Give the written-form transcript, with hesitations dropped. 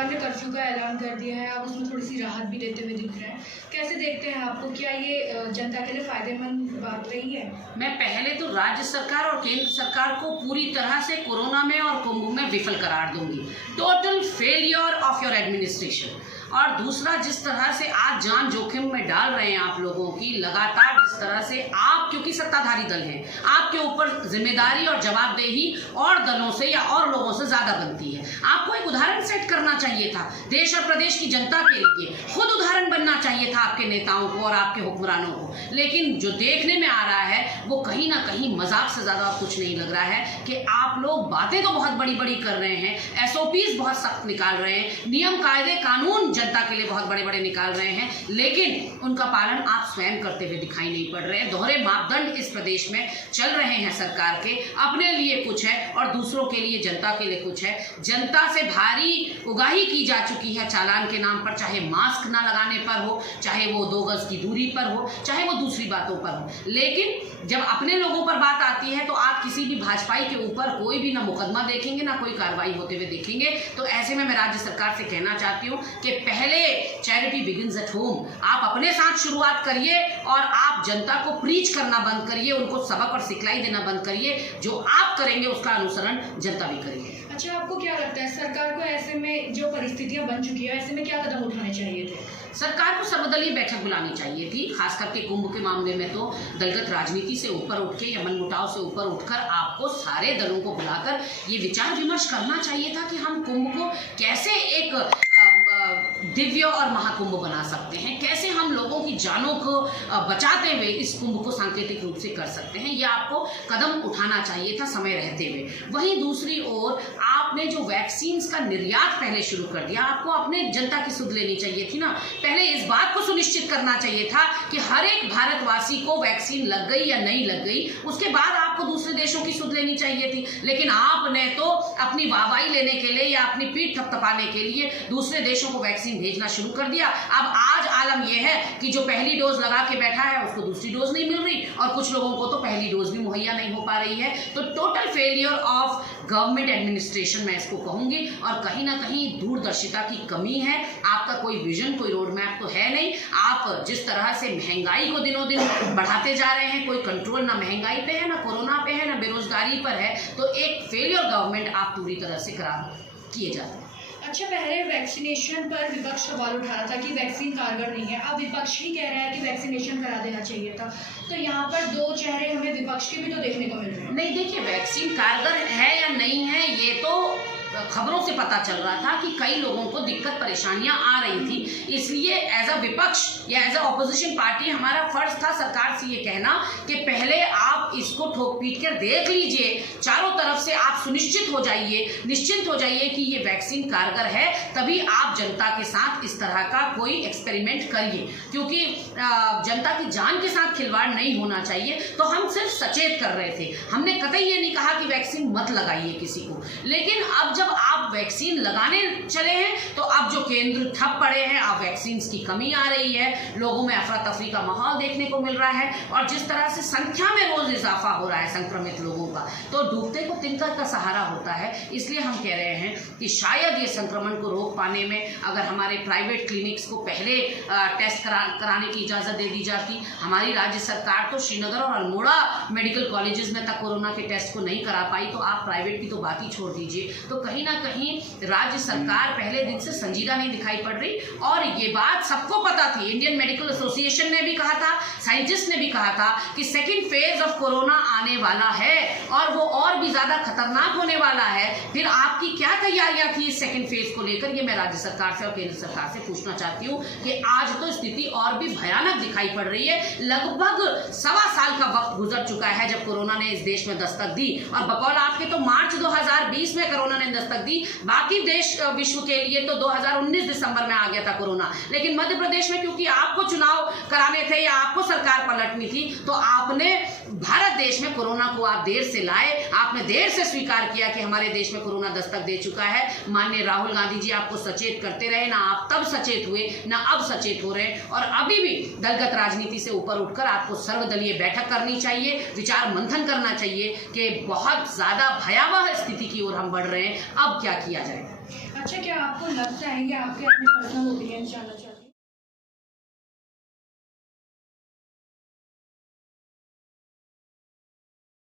सरकार ने कर्फ्यू का ऐलान कर दिया है, आप उसमें थोड़ी सी राहत भी देते हुए दिख रहे हैं, कैसे देखते हैं आपको? क्या ये जनता के लिए फायदेमंद बात रही है? मैं पहले तो राज्य सरकार और केंद्र सरकार को पूरी तरह से कोरोना में और कुंभ में विफल करार दूंगी। Total failure of your administration. और दूसरा, जिस तरह से आज जान जोखिम में डाल रहे हैं आप लोगों की लगातार, जिस तरह से आप, क्योंकि सत्ताधारी दल हैं, आपके ऊपर जिम्मेदारी और जवाबदेही और दलों से या और लोगों से ज्यादा बनती है। आपको एक उदाहरण सेट करना चाहिए था देश और प्रदेश की जनता के लिए, खुद उदाहरण बनना चाहिए था आपके नेताओं को और आपके हुक्मरानों को। लेकिन जो देखने में आ रहा है वो कहीं ना कहीं मजाक से ज्यादा कुछ नहीं लग रहा है कि आप लोग बातें तो बहुत बड़ी बड़ी कर रहे हैं, एसओपीज बहुत सख्त निकाल रहे हैं, नियम कायदे कानून जनता के लिए बहुत बड़े बड़े निकाल रहे हैं, लेकिन उनका पालन आप स्वयं करते हुए दिखाई नहीं पड़ रहे हैं। दोहरे मापदंड इस प्रदेश में चल रहे हैं सरकार के, अपने लिए कुछ है और दूसरों के लिए, जनता के लिए कुछ है। जनता से भारी उगाही की जा चुकी है चालान के नाम पर, चाहे मास्क ना लगाने पर हो, चाहे वो 2 गज की दूरी पर हो, चाहे वो दूसरी बातों पर हो। लेकिन जब अपने लोगों पर बात आती है तो आप किसी भी भाजपाई के ऊपर कोई भी ना मुकदमा देखेंगे ना कोई कार्रवाई होते हुए देखेंगे। तो ऐसे में मैं राज्य सरकार से कहना चाहती हूँ कि पहले चैरिटी बिगिंस एट होम, आप अपने साथ शुरुआत करिए और आप जनता को प्रीच करना बंद करिए, उनको सबक और सिखलाई देना बंद करिए। जो आप करेंगे उसका अनुसरण जनता भी करेगी। अच्छा, आपको क्या लगता है सरकार को ऐसे में जो परिस्थितियां बन चुकी है, ऐसे में क्या कदम उठाने चाहिए थे? सरकार को सर्वदलीय बैठक बुलानी चाहिए थी, खास करके कुंभ के मामले में तो दलगत राजनीति से ऊपर उठ के या मनमुटाव से ऊपर उठकर आपको सारे दलों को बुलाकर ये विचार विमर्श करना चाहिए था कि हम कुंभ को कैसे एक दिव्य और महाकुंभ बना सकते हैं, कैसे हम लोगों की जानों को बचाते हुए इस कुंभ को सांकेतिक रूप से कर सकते हैं। यह आपको कदम उठाना चाहिए था समय रहते हुए। वहीं दूसरी ओर आपने जो वैक्सीन का निर्यात पहले शुरू कर दिया, आपको अपने जनता की सुध लेनी चाहिए थी ना। पहले इस बात को सुनिश्चित करना चाहिए था कि हर एक भारतवासी को वैक्सीन लग गई या नहीं लग गई, उसके बाद आपको दूसरे देशों की सुध लेनी चाहिए थी। लेकिन आपने तो अपनी वाहवाही लेने के लिए या अपनी पीठ थपथपाने के लिए दूसरे देशों को वैक्सीन भेजना शुरू कर दिया। अब आज आलम यह है कि जो पहली डोज लगा के बैठा है उसको दूसरी डोज नहीं मिल रही और कुछ लोगों को तो पहली डोज भी मुहैया नहीं हो पा रही है। तो total failure of government administration मैं इसको कहूंगी। और कहीं ना कहीं दूरदर्शिता की कमी है, आपका कोई विजन, कोई रोड मैप तो है नहीं। आप जिस तरह से महंगाई को दिनों दिन बढ़ाते जा रहे हैं, कोई कंट्रोल ना महंगाई पे है, ना कोरोना पे है, ना बेरोजगारी पर है, तो एक फेलियर गवर्नमेंट आप पूरी तरह से किए जाते हैं। अच्छा, पहले वैक्सीनेशन पर विपक्ष सवाल उठा रहा था कि वैक्सीन कारगर नहीं है, अब विपक्ष ही कह रहा है कि वैक्सीनेशन करा देना चाहिए था। तो यहाँ पर 2 चेहरे हमें विपक्ष के भी तो देखने को मिल रहे हैं। नहीं, देखिए, वैक्सीन कारगर है या नहीं है ये तो खबरों से पता चल रहा था कि कई लोगों को दिक्कत परेशानियां आ रही थी। इसलिए एज अ विपक्ष या एज अ ऑपोजिशन पार्टी हमारा फर्ज था सरकार से ये कहना कि पहले आप इसको ठोक पीट कर देख लीजिए, चारों तरफ से आप सुनिश्चित हो जाइए, निश्चिंत हो जाइए कि ये वैक्सीन कारगर है, तभी आप जनता के साथ इस तरह का कोई एक्सपेरिमेंट करिए। क्योंकि जनता की जान के साथ खिलवाड़ नहीं होना चाहिए। तो हम सिर्फ सचेत कर रहे थे, हमने कतई ये नहीं कहा कि वैक्सीन मत लगाइए किसी को। लेकिन अब जब आप वैक्सीन लगाने चले हैं तो अब जो केंद्र ठप पड़े हैं, अब वैक्सीन की कमी आ रही है, लोगों में अफरा तफरी का माहौल देखने को मिल रहा है और जिस तरह से संख्या में रोज इजाफा हो रहा है संक्रमित लोगों का, तो डूबते को तिनकर का सहारा होता है। इसलिए हम कह रहे हैं कि शायद ये संक्रमण को रोक पाने में अगर हमारे प्राइवेट क्लिनिक्स को पहले टेस्ट कराने की इजाजत दे दी जाती। हमारी राज्य सरकार तो श्रीनगर और अल्मोड़ा मेडिकल कॉलेजेस में तक कोरोना के टेस्ट को नहीं करा पाई, तो आप प्राइवेट की तो बात ही छोड़ दीजिए। तो कहीं ना कहीं राज्य सरकार पहले दिन से संजीदा नहीं दिखाई पड़ रही। और ये बात सबको पता थी, इंडियन मेडिकल एसोसिएशन ने भी कहा था, साइंटिस्ट ने भी कहा था कि सेकेंड फेज ऑफ कोरोना आने वाला है और वो और भी ज्यादा खतरनाक होने वाला है। फिर आपकी क्या तैयारियां थी इस सेकेंड फेज को लेकर, ये मैं राज्य सरकार से और केंद्र सरकार से पूछना चाहती हूँ कि आज तो स्थिति और भी भयानक दिखाई पड़ रही है। लगभग 1.25 साल का वक्त गुजर चुका है जब कोरोना ने इस देश में दस्तक दी और बकौल आपके तो मार्च 2020 में कोरोना ने दस्तक दी। बाकी देश विश्व के लिए तो 2019 दिसंबर में आ गया था कोरोना। लेकिन मध्य प्रदेश में क्योंकि आपको चुनाव कराने थे या आपको सरकार पलटनी थी, तो आपने भारत देश में कोरोना को आप देर से लाए, आपने देर से स्वीकार किया कि हमारे देश में कोरोना दस्तक दे चुका है। माननीय राहुल गांधी जी आपको सचेत करते रहे, ना आप तब सचेत हुए ना अब सचेत हो रहे हैं। और अभी भी दलगत राजनीति से ऊपर उठकर आपको सर्वदलीय बैठक करनी चाहिए, विचार मंथन करना चाहिए कि बहुत ज्यादा भयावह स्थिति की ओर हम बढ़ रहे हैं, अब क्या किया जाए। अच्छा, क्या आपको लगता चाहेंगे आपके अपने पर्सनल ओपिनियन जानना चाहती हूँ।